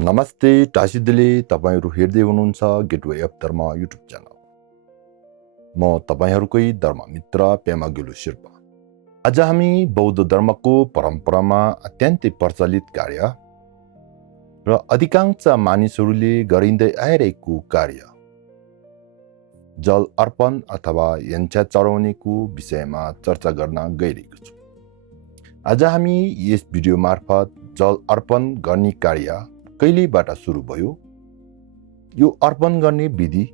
नमस्ते टासिदिले तपाईहरु हेर्दै हुनुहुन्छ गेटवे अफ धर्म युट्युब च्यानल। म तपाईहरुकै धर्म मित्र पेमा गिलु शेर्पा। आज हामी बौद्ध धर्मको परम्परामा अत्यन्तै प्रचलित कार्य र अधिकांश मानिसहरूले गरिँदै आइरहेको कार्य जल अर्पण अथवा यन्छा चढाउनेको विषयमा चर्चा गर्न गइरहेको छु। आज हामी यस भिडियो मार्फत जल अर्पण गर्ने कार्य कहिलेबाट सुरु भयो, यो अर्पण गर्ने विधि,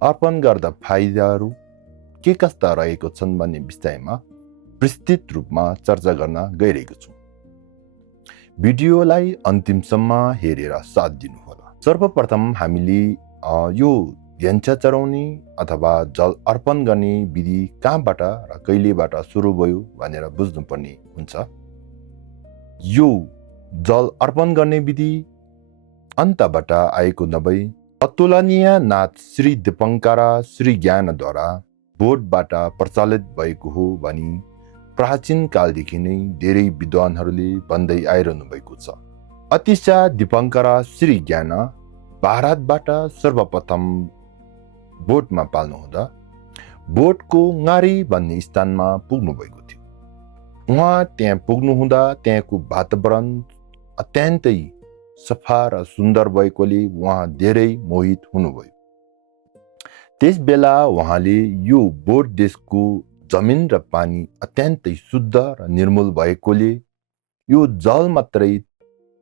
अर्पण गर्दा फाइदाहरू के कस्ता रहेको छन् भन्ने विषयमा विस्तृत रूपमा चर्चा गर्न गइरहेको छु। भिडियोलाई अन्तिमसम्म हेरेर साथ दिनुहोला। सर्वप्रथम हामीले यो यन्छा चढाउने अथवा जल अर्पण गर्ने विधि कहाँबाट र कहिलेबाट सुरु भयो भनेर बुझ्नुपर्ने हुन्छ। यो जल अर्पण गर्ने विधि अन्तबाट आएको नभई अतुलनीय नाथ श्री दीपङ्करा श्री ज्ञानद्वारा बोधबाट प्रचलित भएको हो भनी प्राचीन कालदेखि नै धेरै विद्वानहरूले भन्दै आइरहनु भएको छ। अतिशय दीपङ्करा श्री ज्ञान भारतबाट सर्वप्रथम बोटमा पाल्नु हुँदा बोटको ngaरी भन्ने स्थानमा पुग्नु भएको थियो। उहाँ त्यहाँ पुग्नु हुँदा त्यहाँको वातावरण अत्यन्तै सफा र सुन्दर भएकोले उहाँ धेरै मोहित हुनुभयो। त्यस बेला उहाँले यो बोट देशको जमिन र पानी अत्यन्तै शुद्ध र निर्मल भएकोले यो जल मात्रै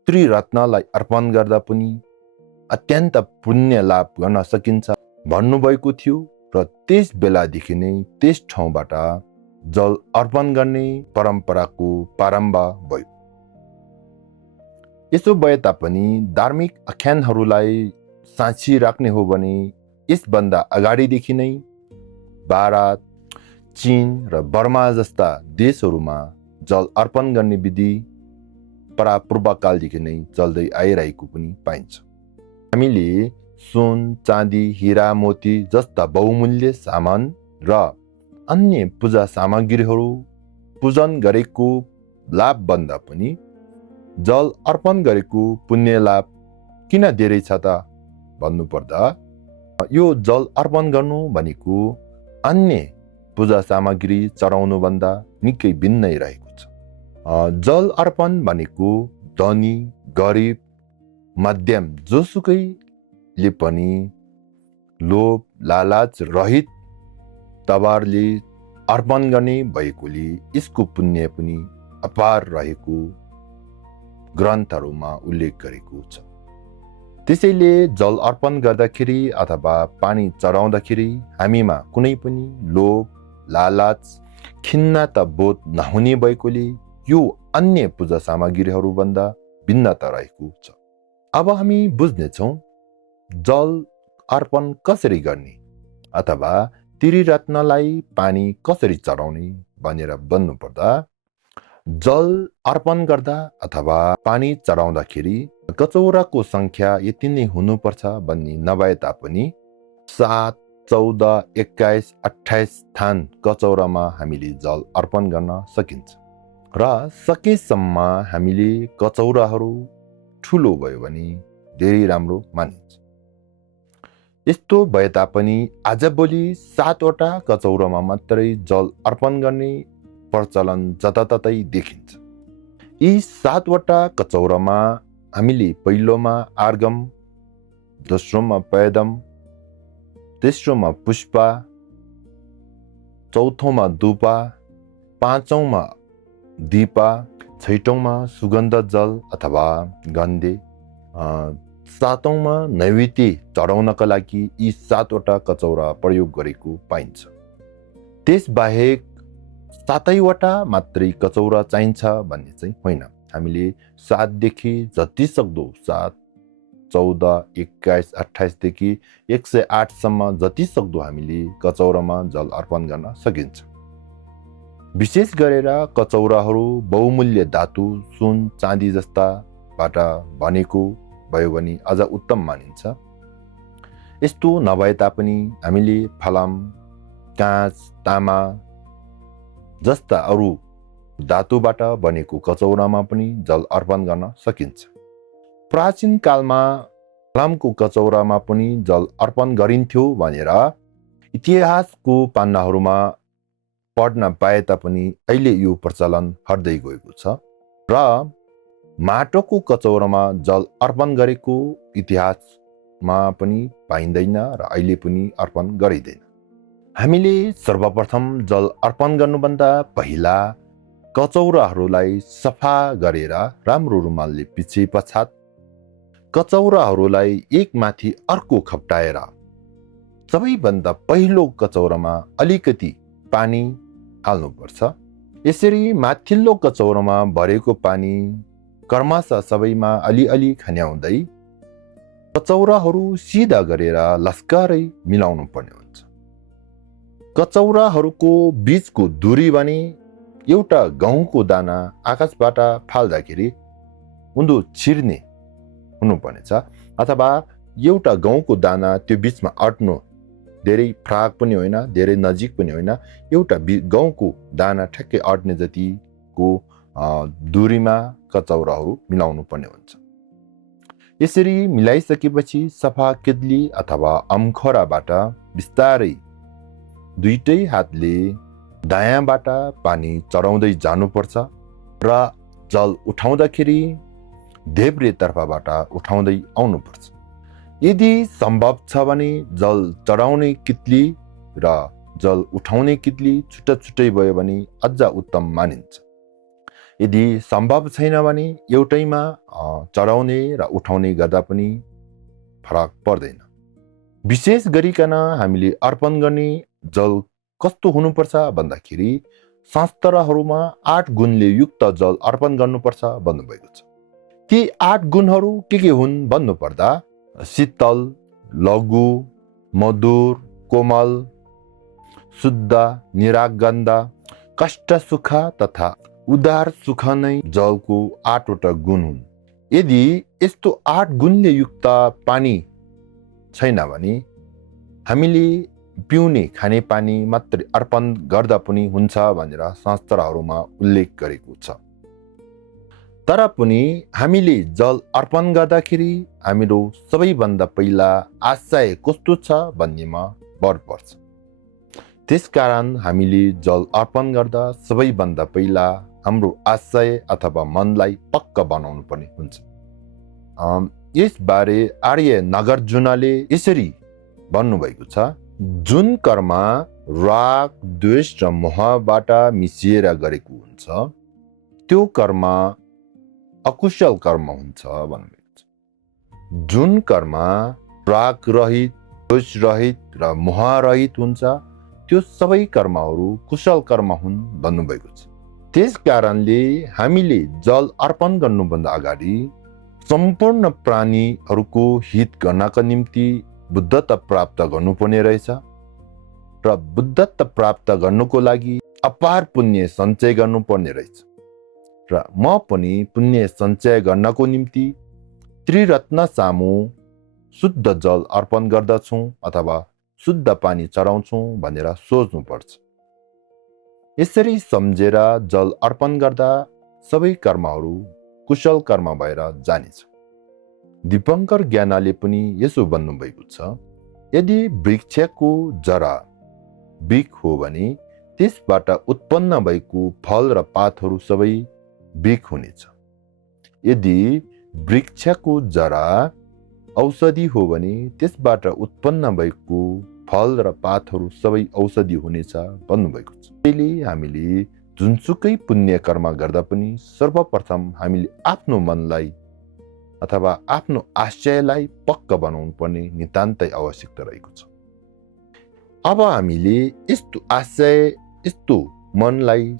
त्रिरत्नलाई अर्पण गर्दा पनि अत्यन्त पुण्य लाभ गर्न सकिन्छ भन्नुभएको थियो र त्यस बेलादेखि नै त्यस ठाउँबाट जल अर्पण गर्ने परम्पराको प्रारम्भ भयो। यसो भए तापनि धार्मिक आख्यानहरूलाई साँची राख्ने हो भने यसभन्दा अगाडिदेखि नै भारत, चीन र बर्मा जस्ता देशहरूमा जल अर्पण गर्ने विधि परापूर्वकालदेखि नै चल्दै आइरहेको पनि पाइन्छ। हामीले सुन, चाँदी, हीरा, मोती जस्ता बहुमूल्य सामान र अन्य पूजा सामग्रीहरू पूजन गरेको लाभभन्दा पनि जल अर्पण गरेको पुण्य लाभ किन धेरै छ त भन्नुपर्दा यो जल अर्पण गर्नु भनेको अन्य पूजा सामग्री चढाउनु भन्दा निकै भिन्नै रहेको छ। जल अर्पण भनेको धनी, गरिब, मध्यम जोसुकैले पनि लोभ लालच रहित तवरले अर्पण गर्ने भएकोले यसको पुण्य पनि अपार रहेको ग्रन्थहरूमा उल्लेख गरेको छ। त्यसैले जल अर्पण गर्दाखेरि अथवा पानी चढाउँदाखेरि हामीमा कुनै पनि लोभ, लालच, खिन्नता बोध नहुने भएकोले यो अन्य पूजा सामग्रीहरूभन्दा भिन्नता रहेको छ। अब हामी बुझ्नेछौँ जल अर्पण कसरी गर्ने अथवा त्रिरत्नलाई पानी कसरी चढाउने भनेर भन्नुपर्दा जल अर्पण गर्दा अथवा पानी चढाउँदाखेरि कचौराको संख्या यति नै हुनुपर्छ भन्ने नभए तापनि 7, 14, 21, 28 स्थान कचौरामा हामीले जल अर्पण गर्न सकिन्छ र सकेसम्म हामीले कचौराहरू ठुलो भयो भने धेरै राम्रो मानिन्छ। यस्तो भए तापनि आजभोलि 7 वटा कचौरामा मात्रै जल अर्पण गर्ने प्रचलन जताततै देखिन्छ। यी 7 वटा कचौरामा हामीले पहिलोमा आर्गम, दोस्रोमा पैदम, तेस्रोमा पुष्पा, चौथोमा दुपा, पाँचौंमा दीपा, छैटौंमा सुगन्ध जल अथवा गन्धे, सातौंमा नैवेद्य चढाउनका लागि यी 7 वटा कचौरा प्रयोग गरेको पाइन्छ। त्यसबाहेक 7 वटा मात्रै कचौरा चाहिन्छ भन्ने चाहिँ होइन। हामीले 7 देखि जति सक्दो 7, 14, 21, 28 देखि 108 सम्म जति सक्दो हामीले कचौरामा जल अर्पण गर्न सकिन्छ। विशेष गरेर कचौराहरू बहुमूल्य धातु, सुन, चाँदी जस्ताबाट बनेको भयो भने अझ उत्तम मानिन्छ। यस्तो नभए तापनि हामीले फलाम, काँच, तामा जस्ता अरू धातुबाट बनेको कचौरामा पनि जल अर्पण गर्न सकिन्छ। प्राचीन कालमा फलामको कचौरामा पनि जल अर्पण गरिन्थ्यो भनेर इतिहासको पान्नाहरूमा पढ्न पाए तापनि अहिले यो प्रचलन हट्दै गएको छ र माटोको कचौरामा जल अर्पण गरेको इतिहासमा पनि पाइँदैन र अहिले पनि अर्पण गरिँदैन। हामीले सर्वप्रथम जल अर्पण गर्नुभन्दा पहिला कचौराहरूलाई सफा गरेर राम्रो रुमालले पछि पछात कचौराहरूलाई एकमाथि अर्को खप्टाएर सबैभन्दा पहिलो कचौरामा अलिकति पानी हाल्नुपर्छ। यसरी माथिल्लो कचौरामा भरेको पानी क्रमशः सबैमा अलिअलि खन्याउँदै कचौराहरू सिधा गरेर लस्करै मिलाउनु पर्ने हुन्छ। कचौराहरूको बीचको दूरी भने एउटा गहुँको दाना आकाशबाट फाल्दाखेरि उँधो छिर्ने हुनुपर्नेछ, अथवा एउटा गहुँको दाना त्यो बीचमा अट्नु धेरै फराक पनि होइन, धेरै नजिक पनि होइन, एउटा गहुँको दाना ठ्याक्कै अट्ने जतिको दूरीमा कचौराहरू मिलाउनु पर्ने हुन्छ। यसरी मिलाइसकेपछि सफा कित्ली अथवा अम्खोराबाट बिस्तारै दुईटै हातले दायाँबाट पानी चढाउँदै जानुपर्छ र जल उठाउँदाखेरि देब्रेतर्फबाट उठाउँदै आउनुपर्छ। यदि सम्भव छ भने जल चढाउने कित्ली र जल उठाउने कित्ली छुट्टा छुट्टै भयो भने अझ उत्तम मानिन्छ। यदि सम्भव छैन भने एउटैमा चढाउने र उठाउने गर्दा पनि फरक पर्दैन। विशेष गरिकन हामीले अर्पण गर्ने जल कस्तो हुनुपर्छ भन्दाखेरि शास्त्रहरूमा 8 गुणले युक्त जल अर्पण गर्नुपर्छ भन्नुभएको छ। ती 8 गुणहरू के हुन् भन्नुपर्दा शीतल, लघु, मधुर, कोमल, शुद्ध, निरागन्ध, कष्ट सुख तथा उदार सुख नै जलको 8 वटा गुण हुन्। यदि यस्तो 8 गुणले युक्त पानी छैन भने हामीले पिउने खाने पानी मात्रै अर्पण गर्दा पनि हुन्छ भनेर शास्त्रहरूमा उल्लेख गरेको छ। तर पनि हामीले जल अर्पण गर्दाखेरि हाम्रो सबैभन्दा पहिला आशय कस्तो छ भन्नेमा भर पर्छ। त्यसकारण हामीले जल अर्पण गर्दा सबैभन्दा पहिला हाम्रो आशय अथवा मनलाई पक्का बनाउनु पर्ने हुन्छ। यसबारे आर्य नागार्जुनले यसरी भन्नुभएको छ, जुन कर्म राग, द्वेष र मोहबाट मिसिएर गरेको हुन्छ त्यो कर्म अकुशल कर्म हुन्छ भन्नुभएको छ। जुन कर्म राग रहित, द्वेष रहित र मोह रहित हुन्छ त्यो सबै कर्महरू कुशल कर्म हुन् भन्नुभएको छ। त्यस कारणले हामीले जल अर्पण गर्नुभन्दा अगाडि सम्पूर्ण प्राणीहरूको हित गर्नका निम्ति बुद्धता प्राप्त गर्नुपर्ने रहेछ र बुद्धता प्राप्त गर्नुको लागि अपार पुण्य सञ्चय गर्नुपर्ने रहेछ। र म पनि पुण्य सञ्चय गर्नको निम्ति त्रिरत्न सामु शुद्ध जल अर्पण गर्दछु अथवा शुद्ध पानी चढाउँछु भनेर सोच्नुपर्छ। यसरी सम्झेर जल अर्पण गर्दा सबै कर्महरू कुशल कर्म भएर जानेछ। दीपङ्कर ज्ञानले पनि यसो भन्नुभएको छ, यदि वृक्षको जरा बिख हो भने त्यसबाट उत्पन्न भएको फल र पातहरू सबै बिख हुनेछ। यदि वृक्षको जरा औषधि हो भने त्यसबाट उत्पन्न भएको फल र पातहरू सबै औषधि हुनेछ भन्नुभएको छ। त्यसैले हामीले जुनसुकै पुण्य कर्म गर्दा पनि सर्वप्रथम हामीले आफ्नो मनलाई अथवा आफ्नो आशयलाई पक्का बनाउनु पर्ने नितान्तै आवश्यकता रहेको छ। अब हामीले यस्तो आशय, यस्तो मनलाई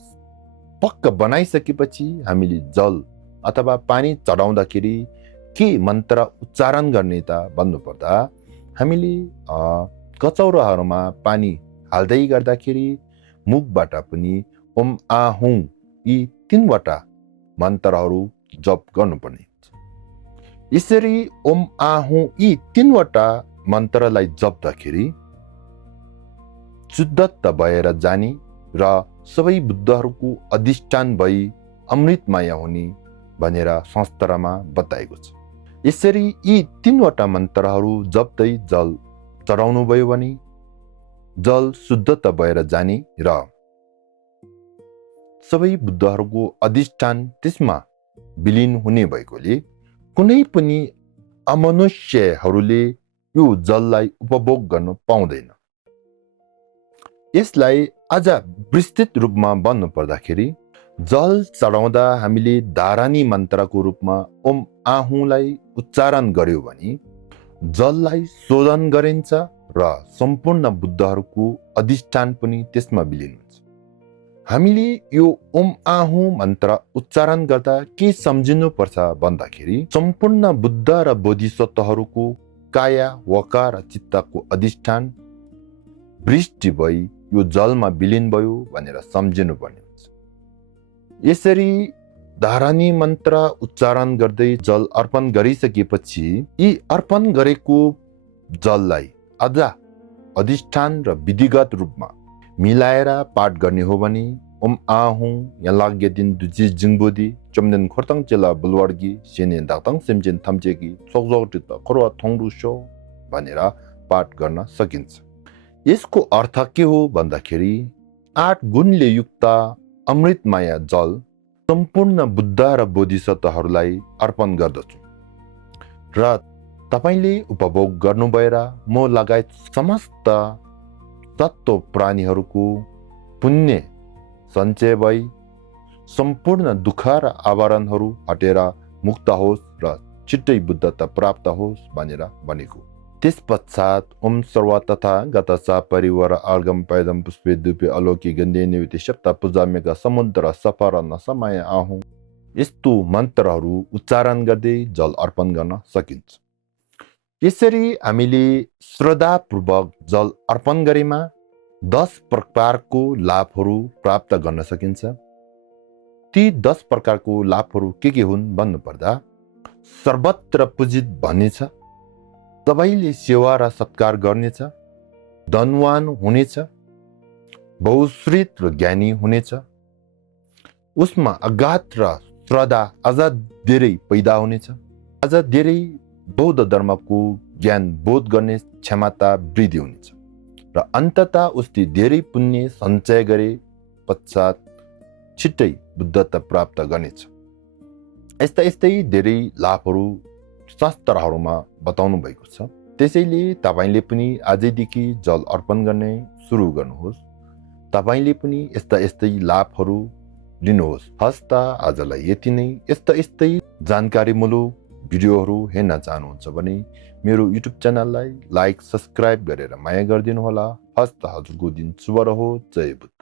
पक्का बनाइसकेपछि हामीले जल अथवा पानी चढाउँदाखेरि के मन्त्र उच्चारण गर्ने त भन्नुपर्दा हामीले कचौराहरूमा पानी हाल्दै गर्दाखेरि मुखबाट पनि ओम आहु यी 3 वटा मन्त्रहरू जप गर्नुपर्ने हुन्छ। यसरी ओम आहु यी 3 वटा मन्त्रलाई जप्दाखेरि शुद्धता भएर जाने र सबै बुद्धहरूको अधिष्ठान भई अमृतमय हुने भनेर शास्त्रमा बताएको छ। यसरी यी 3वटा मन्त्रहरू जप्दै जल चढाउनुभयो भने जल शुद्धता भएर जाने र सबै बुद्धहरूको अधिष्ठान त्यसमा विलिन हुने भएकोले कुनै पनि अमनुष्यहरूले यो जललाई उपभोग गर्न पाउँदैन। यसलाई अझ विस्तृत रूपमा भन्नु पर्दाखेरि जल चढाउँदा हामीले धारानी मन्त्रको रूपमा ओम आहुलाई उच्चारण गर्यो भने जललाई शोधन गरिन्छ र सम्पूर्ण बुद्धहरूको अधिष्ठान पनि त्यसमा विलिन हुन्छ। हामीले यो ओम आहु मन्त्र उच्चारण गर्दा के सम्झिनु पर्छ भन्दाखेरि सम्पूर्ण बुद्ध र बोधिसत्वहरूको काया वका र चित्तको अधिष्ठान वृष्टि भई यो जलमा विलिन भयो भनेर सम्झिनु पर्ने हुन्छ। यसरी धारानी मन्त्र उच्चारण गर्दै जल अर्पण गरिसकेपछि यी अर्पण गरेको जललाई अझ अधिष्ठान र विधिगत रूपमा मिलाएर पाठ गर्ने हो भने ओम आहु यलाग्य दिन दुजी जिङबोदी चम्देन खोर्ताङ चेला बुलवर्गी सेने दाक्ताङ सेमजेन थम्चेकी सोक्जोटित खरुवा थोङरु शो भनेर पाठ गर्न सकिन्छ। यसको अर्थ के हो भन्दाखेरि 8 गुणले युक्त अमृतमय जल सम्पूर्ण बुद्ध र बोधिसत्वहरूलाई अर्पण गर्दछु र तपाईले उपभोग गर्नु भएर म लगायत समस्त तत्त्व प्राणीहरूको पुण्य सञ्चय भई सम्पूर्ण दुःख र आवरणहरू हटेर मुक्त होस् र छिट्टै बुद्धता प्राप्त होस् भनेर भनेको। त्यसपश्चात ओम सर्व तथा गतसा परिवार आर्गम पैदम पुष्पे दुपे अलोकी गन्धे निवृत्ति सप्ता पूजामेका समुद्र सफर नसमय आहु यस्तो मन्त्रहरू उच्चारण गर्दै जल अर्पण गर्न सकिन्छ। यसरी हामीले श्रद्धापूर्वक जल अर्पण गरेमा 10 प्रकारको लाभहरू प्राप्त गर्न सकिन्छ। ती 10 प्रकारको लाभहरू के हुन् भन्नुपर्दा सर्वत्र पूजित बन्नेछ, सबैले सेवा र सत्कार गर्नेछ, धनवान हुनेछ, बहुश्रित र ज्ञानी हुनेछ, उसमा अगाध र श्रद्धा अझ धेरै पैदा हुनेछ, अझ धेरै बौद्ध धर्मको ज्ञान बोध गर्ने क्षमता वृद्धि हुनेछ र अन्ततः उसले धेरै पुण्य सञ्चय गरे पश्चात छिट्टै बुद्धता प्राप्त गर्नेछ। यस्तै धेरै लाभहरू शास्त्रहरूमा बताउनु भएको छ। त्यसैले तपाईले पनि आजैदेखि जल अर्पण गर्ने सुरु गर्नुहोस्। तपाईले पनि यस्तै लाभहरू लिनुहोस्। हस्त आजलाई यति नै। यस्तै जानकारीमूलक भिडियोहरू हेर्न चाहनुहुन्छ भने मेरो युट्युब च्यानललाई लाइक सब्स्क्राइब गरेर माया गरिदिनु होला। हस्त हजुरको दिन शुभ रहोस्। जय बुद्ध।